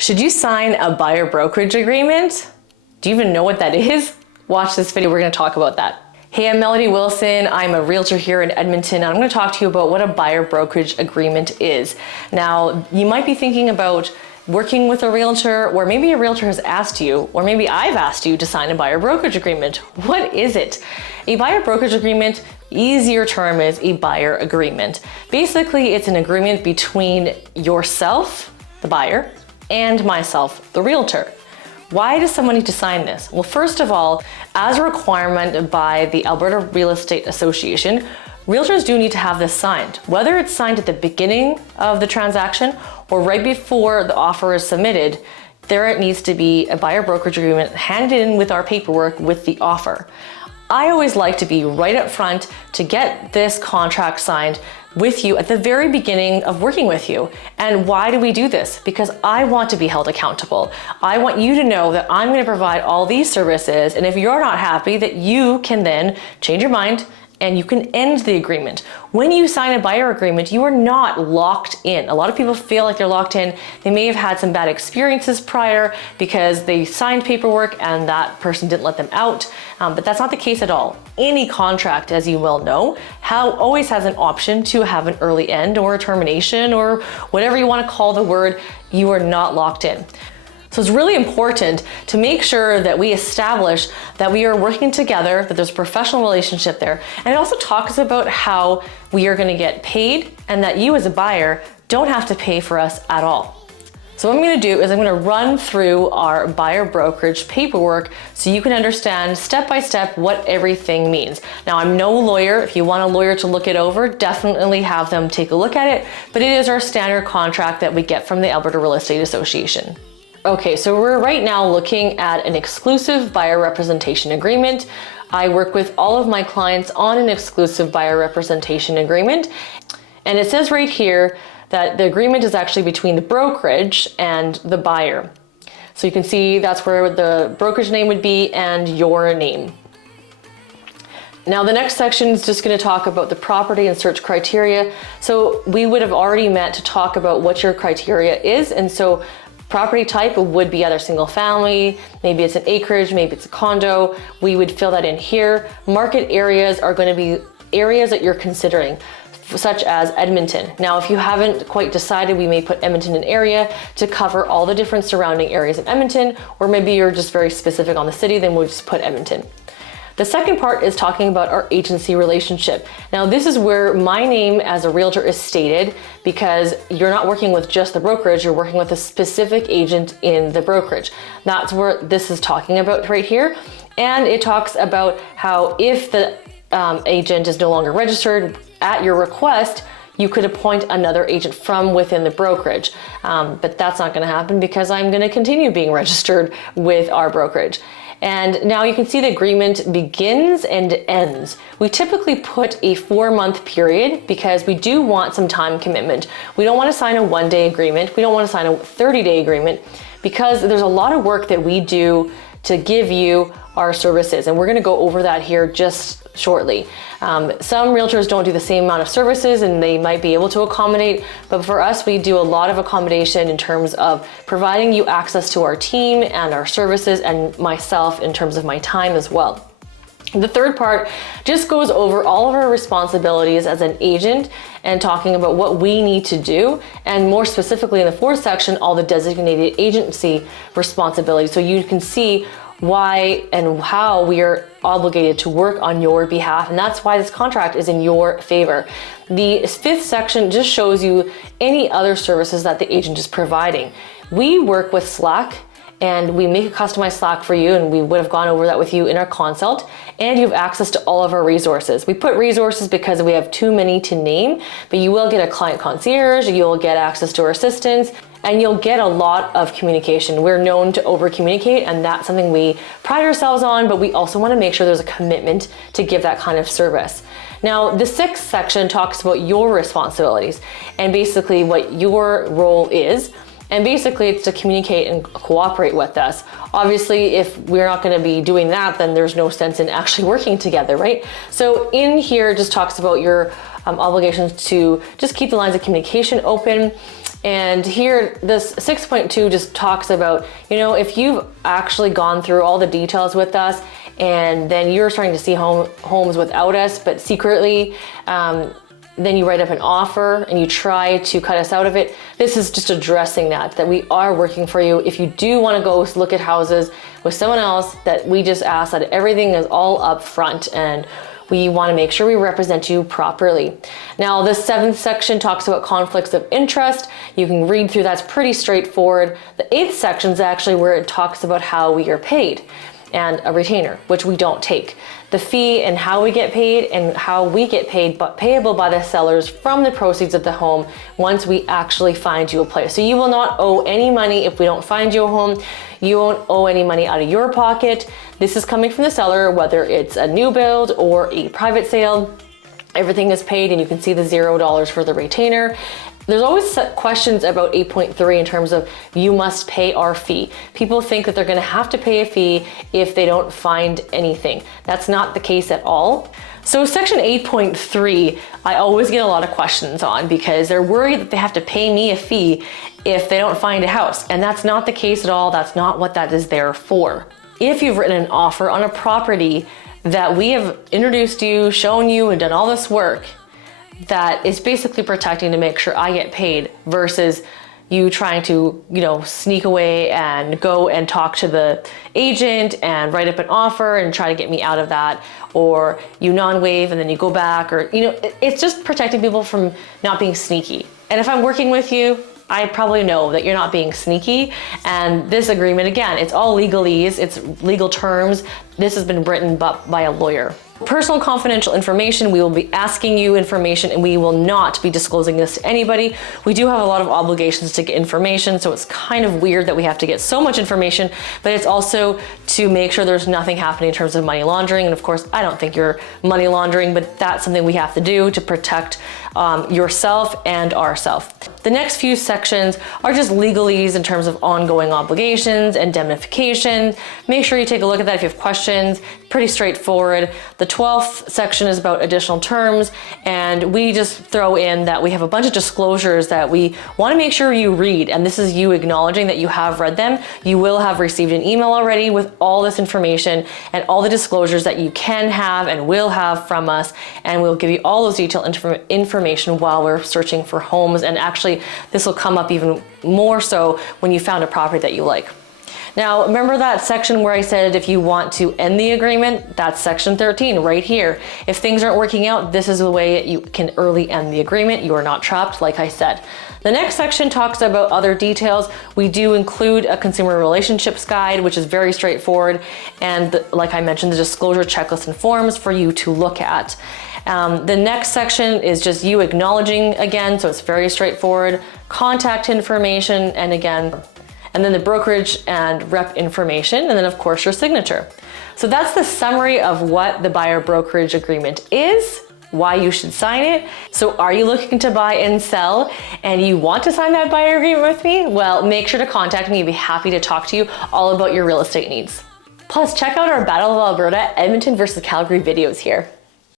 Should you sign a buyer brokerage agreement? Do you even know what that is? Watch this video, we're gonna talk about that. Hey, I'm Melody Wilson. I'm a realtor here in Edmonton. I'm gonna talk to you about what a buyer brokerage agreement is. Now, you might be thinking about working with a realtor, or maybe a realtor has asked you, or maybe I've asked you to sign a buyer brokerage agreement. What is it? A buyer brokerage agreement, easier term is a buyer agreement. Basically, it's an agreement between yourself, the buyer, and myself, the realtor. Why does someone need to sign this? Well, first of all, as a requirement by the Alberta Real Estate Association, realtors do need to have this signed. Whether it's signed at the beginning of the transaction or right before the offer is submitted, there needs to be a buyer brokerage agreement handed in with our paperwork with the offer. I always like to be right up front to get this contract signed with you at the very beginning of working with you. And why do we do this? Because I want to be held accountable. I want you to know that I'm going to provide all these services, and if you're not happy, that you can then change your mind and you can end the agreement. When you sign a buyer agreement, you are not locked in. A lot of people feel like they're locked in. They may have had some bad experiences prior because they signed paperwork and that person didn't let them out, but that's not the case at all. Any contract, as you well know, always has an option to have an early end or a termination or whatever you want to call the word. You are not locked in. So it's really important to make sure that we establish that we are working together, that there's a professional relationship there. And it also talks about how we are going to get paid and that you as a buyer don't have to pay for us at all. So what I'm going to do is I'm going to run through our buyer brokerage paperwork so you can understand step by step what everything means. Now, I'm no lawyer. If you want a lawyer to look it over, definitely have them take a look at it. But it is our standard contract that we get from the Alberta Real Estate Association. Okay, so we're right now looking at an exclusive buyer representation agreement. I work with all of my clients on an exclusive buyer representation agreement. And it says right here that the agreement is actually between the brokerage and the buyer. So you can see that's where the brokerage name would be and your name. Now the next section is just going to talk about the property and search criteria. So we would have already met to talk about what your criteria is. And so property type would be either single family, maybe it's an acreage, maybe it's a condo. We would fill that in here. Market areas are going to be areas that you're considering, such as Edmonton. Now, if you haven't quite decided, we may put Edmonton in area to cover all the different surrounding areas of Edmonton, or maybe you're just very specific on the city, then we'll just put Edmonton. The second part is talking about our agency relationship. Now, this is where my name as a realtor is stated because you're not working with just the brokerage, you're working with a specific agent in the brokerage. That's where this is talking about right here. And it talks about how if the agent is no longer registered at your request, you could appoint another agent from within the brokerage. But that's not going to happen because I'm going to continue being registered with our brokerage. And now you can see the agreement begins and ends. We typically put a 4-month period because we do want some time commitment. We don't want to sign a 1-day agreement. We don't want to sign a 30-day agreement because there's a lot of work that we do to give you our services. And we're going to go over that here just shortly. Some realtors don't do the same amount of services and they might be able to accommodate, but for us, we do a lot of accommodation in terms of providing you access to our team and our services and myself in terms of my time as well. The third part just goes over all of our responsibilities as an agent and talking about what we need to do, and more specifically in the fourth section, all the designated agency responsibilities. So you can see why and how we are obligated to work on your behalf, and that's why this contract is in your favor. The fifth section just shows you any other services that the agent is providing. We work with Slack and we make a customized Slack for you, and we would have gone over that with you in our consult, and you have access to all of our resources. We put resources because we have too many to name, but you will get a client concierge, you'll get access to our assistants, and you'll get a lot of communication. We're known to over communicate, and that's something we pride ourselves on, but we also want to make sure there's a commitment to give that kind of service. Now, the sixth section talks about your responsibilities and basically what your role is. And basically it's to communicate and cooperate with us. Obviously, if we're not gonna be doing that, then there's no sense in actually working together, right? So in here it just talks about your obligations to just keep the lines of communication open. And here, this 6.2 just talks about, you know, if you've actually gone through all the details with us and then you're starting to see homes without us, but secretly, then you write up an offer and you try to cut us out of it. This is just addressing that we are working for you. If you do want to go look at houses with someone else, that we just ask that everything is all up front, and we want to make sure we represent you properly. Now, the 7th section talks about conflicts of interest. You can read through, that's pretty straightforward. The 8th section is actually where it talks about how we are paid, and a retainer, which we don't take. The fee and how we get paid, and how we get paid, but payable by the sellers from the proceeds of the home once we actually find you a place. So you will not owe any money if we don't find you a home. You won't owe any money out of your pocket. This is coming from the seller, whether it's a new build or a private sale. Everything is paid, and you can see the $0 for the retainer. There's always questions about 8.3 in terms of you must pay our fee. People think that they're going to have to pay a fee if they don't find anything. That's not the case at all. So section 8.3, I always get a lot of questions on because they're worried that they have to pay me a fee if they don't find a house. And that's not the case at all. That's not what that is there for. If you've written an offer on a property that we have introduced you, shown you, and done all this work, that is basically protecting to make sure I get paid versus you trying to, you know, sneak away and go and talk to the agent and write up an offer and try to get me out of that, or you non-waive and then you go back, or, you know, it's just protecting people from not being sneaky. And if I'm working with you, I probably know that you're not being sneaky. And this agreement, again, it's all legalese, it's legal terms. This has been written by a lawyer. Personal confidential information, we will be asking you information and we will not be disclosing this to anybody. We do have a lot of obligations to get information, so it's kind of weird that we have to get so much information, but it's also to make sure there's nothing happening in terms of money laundering. And of course, I don't think you're money laundering, but that's something we have to do to protect yourself and ourself. The next few sections are just legalese in terms of ongoing obligations, indemnification. Make sure you take a look at that if you have questions. Pretty straightforward. The 12th section is about additional terms, and we just throw in that we have a bunch of disclosures that we want to make sure you read, and this is you acknowledging that you have read them. You will have received an email already with all this information and all the disclosures that you can have and will have from us, and we'll give you all those detailed information while we're searching for homes. And actually, this will come up even more so when you found a property that you like. Now, remember that section where I said if you want to end the agreement? That's section 13 right here. If things aren't working out, this is the way you can early end the agreement. You are not trapped, like I said. The next section talks about other details. We do include a consumer relationships guide, which is very straightforward. And like I mentioned, the disclosure checklist and forms for you to look at. The next section is just you acknowledging again, so it's very straightforward. Contact information, and again, and then the brokerage and rep information, and then of course your signature. So that's the summary of what the buyer brokerage agreement is, why you should sign it. So are you looking to buy and sell and you want to sign that buyer agreement with me? Well, make sure to contact me. I'd be happy to talk to you all about your real estate needs. Plus, check out our Battle of Alberta, Edmonton versus Calgary videos here.